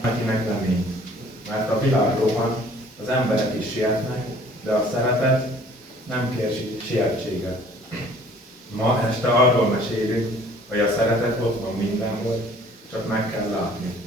Akinek remény. Mert a világ rohan, az emberek is sietnek, de a szeretet nem kér sietséget. Ma este arról mesélünk, hogy a szeretet ott van mindenhol, csak meg kell látni.